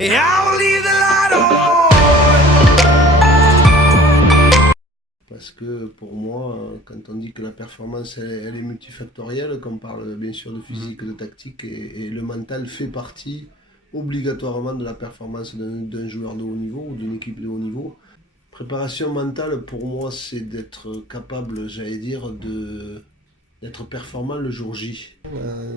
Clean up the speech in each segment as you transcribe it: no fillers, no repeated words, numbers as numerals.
and I will leave the light on. Parce que pour moi, quand on dit que la performance elle est multifactorielle, qu'on parle bien sûr de physique, de tactique, et le mental fait partie obligatoirement de la performance d'un joueur de haut niveau ou d'une équipe de haut niveau. Préparation mentale, pour moi, c'est d'être capable, j'allais dire, d'être performant le jour J.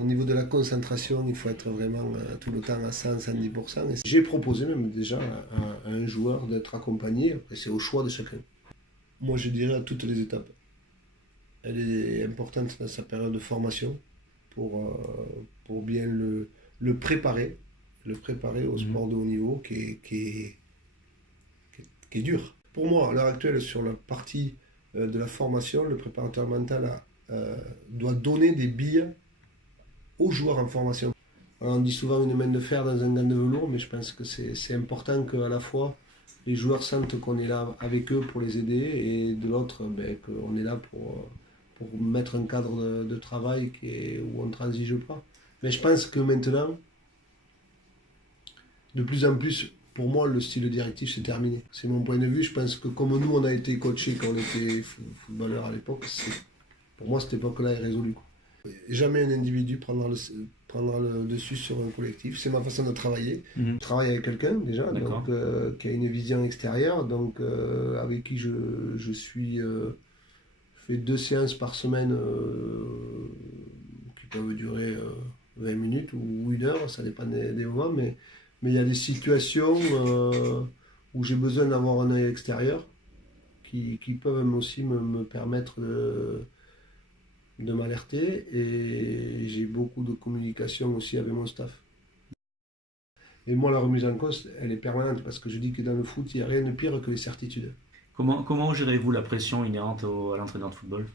Au niveau de la concentration, il faut être vraiment tout le temps à 100-110%. Et j'ai proposé même déjà à un joueur d'être accompagné, après c'est au choix de chacun. Moi, je dirais à toutes les étapes. Elle est importante dans sa période de formation pour bien le préparer au sport de haut niveau qui est dur. Pour moi, à l'heure actuelle, sur la partie de la formation, le préparateur mental doit donner des billes aux joueurs en formation. Alors, on dit souvent une main de fer dans un gant de velours, mais je pense que c'est important qu'à la fois les joueurs sentent qu'on est là avec eux pour les aider, et de l'autre, qu'on est là pour mettre un cadre de travail où on ne transige pas. Mais je pense que maintenant, de plus en plus, pour moi, le style directif, c'est terminé. C'est mon point de vue. Je pense que comme nous, on a été coachés quand on était footballeur à l'époque, pour moi, cette époque-là est résolue. Jamais un individu prendra le dessus sur un collectif. C'est ma façon de travailler. Je travaille avec quelqu'un déjà, donc, qui a une vision extérieure, donc avec qui je fais 2 séances par semaine qui peuvent durer 20 minutes ou 1 heure, ça dépend des moments, mais il y a des situations où j'ai besoin d'avoir un œil extérieur qui peuvent aussi me permettre de m'alerter, et j'ai beaucoup de communication aussi avec mon staff. Et moi, la remise en cause, elle est permanente, parce que je dis que dans le foot, il n'y a rien de pire que les certitudes. Comment gérez-vous la pression inhérente à l'entraîneur de football?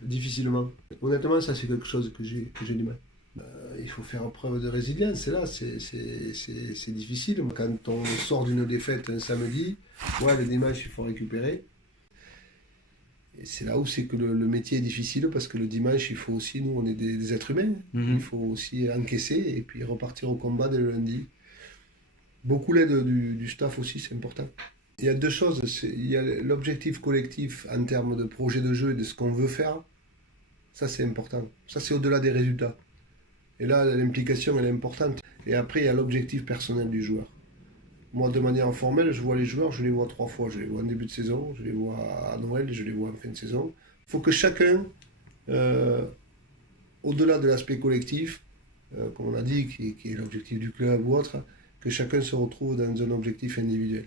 Difficilement. Honnêtement, ça c'est quelque chose que j'ai du mal. Il faut faire preuve de résilience, et là c'est difficile. Quand on sort d'une défaite un samedi, le dimanche il faut récupérer. Et c'est là où c'est que le métier est difficile, parce que le dimanche il faut aussi, nous on est des êtres humains, il faut aussi encaisser et puis repartir au combat dès le lundi. Beaucoup l'aide du staff aussi, c'est important. Il y a 2 choses, il y a l'objectif collectif en termes de projet de jeu et de ce qu'on veut faire, ça c'est important, ça c'est au-delà des résultats. Et là l'implication elle est importante. Et après il y a l'objectif personnel du joueur. Moi de manière informelle, je vois les joueurs, je les vois 3 fois, je les vois en début de saison, je les vois à Noël, je les vois en fin de saison. Il faut que chacun, au-delà de l'aspect collectif, comme on a dit, qui est l'objectif du club ou autre, que chacun se retrouve dans un objectif individuel.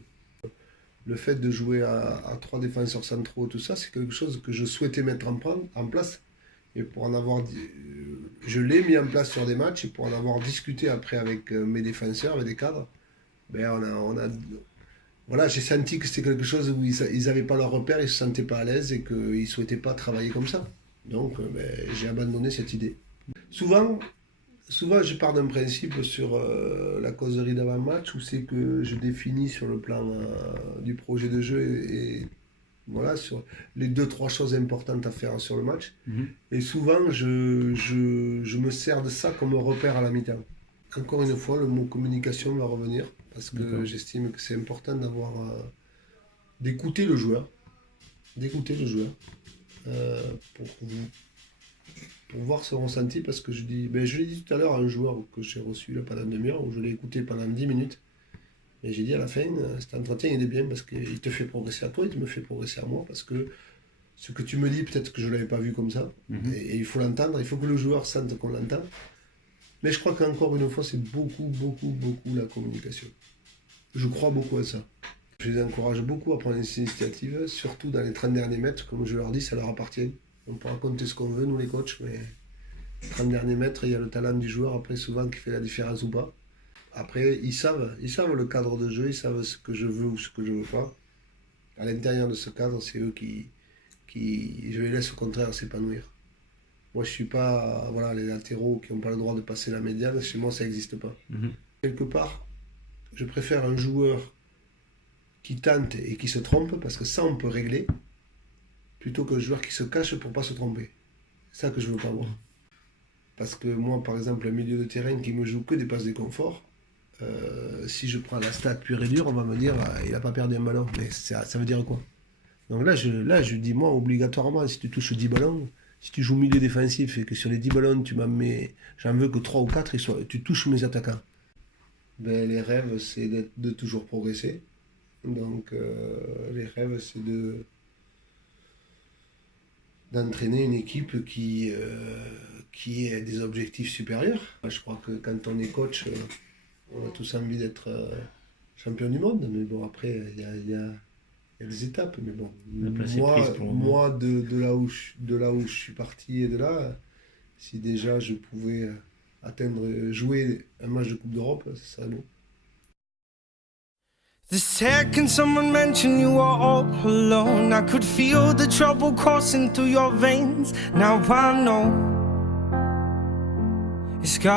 Le fait de jouer à 3 défenseurs centraux, tout ça, c'est quelque chose que je souhaitais mettre en place. Et pour en avoir, je l'ai mis en place sur des matchs, et pour en avoir discuté après avec mes défenseurs, avec des cadres, voilà, j'ai senti que c'était quelque chose où ils n'avaient pas leur repère, ils ne se sentaient pas à l'aise et qu'ils ne souhaitaient pas travailler comme ça. Donc j'ai abandonné cette idée. Souvent, je pars d'un principe sur la causerie d'avant-match, où c'est que je définis sur le plan du projet de jeu et voilà, sur les 2-3 choses importantes à faire sur le match. Et souvent, je me sers de ça comme repère à la mi-temps. Encore une fois, le mot communication va revenir, parce que j'estime que c'est important d'écouter le joueur, pour voir son ressenti, parce que je l'ai dit tout à l'heure à un joueur que j'ai reçu là pendant 1 demi-heure, où je l'ai écouté pendant 10 minutes, et j'ai dit à la fin, cet entretien il est bien, parce qu'il te fait progresser à toi, il me fait progresser à moi, parce que ce que tu me dis, peut-être que je ne l'avais pas vu comme ça, et il faut l'entendre, il faut que le joueur sente qu'on l'entend. Mais je crois qu'encore une fois, c'est beaucoup la communication. Je crois beaucoup à ça. Je les encourage beaucoup à prendre ces initiatives, surtout dans les 30 derniers mètres. Comme je leur dis, ça leur appartient. On peut raconter ce qu'on veut, nous les coachs, mais les 30 derniers mètres, il y a le talent du joueur, après souvent, qui fait la différence ou pas. Après, ils savent le cadre de jeu, ils savent ce que je veux ou ce que je ne veux pas. À l'intérieur de ce cadre, c'est eux qui je les laisse au contraire s'épanouir. Moi, je ne suis pas les latéraux qui n'ont pas le droit de passer la médiane. Chez moi, ça n'existe pas. Quelque part, je préfère un joueur qui tente et qui se trompe, parce que ça, on peut régler, plutôt qu'un joueur qui se cache pour ne pas se tromper. C'est ça que je ne veux pas voir. Parce que moi, par exemple, un milieu de terrain qui me joue que des passes de confort, si je prends la stat pure et dure, on va me dire il n'a pas perdu un ballon. Mais ça veut dire quoi? Donc là, je dis, moi, obligatoirement, si tu touches 10 ballons, si tu joues milieu défensif et que sur les 10 ballons, tu m'en mets, j'en veux que 3 ou 4, tu touches mes attaquants. Ben, les rêves, c'est de toujours progresser. Donc, les rêves, c'est d'entraîner une équipe qui ait des objectifs supérieurs. Je crois que quand on est coach, on a tous envie d'être champion du monde. Mais bon, après, il y a des étapes. Mais bon, La place est prise pour le moment. moi de là où je suis parti et de là, si déjà je pouvais jouer un match de Coupe d'Europe, ça serait beau. The second someone mentioned you were all alone, I could feel the trouble coursing through your veins. Now I know it's got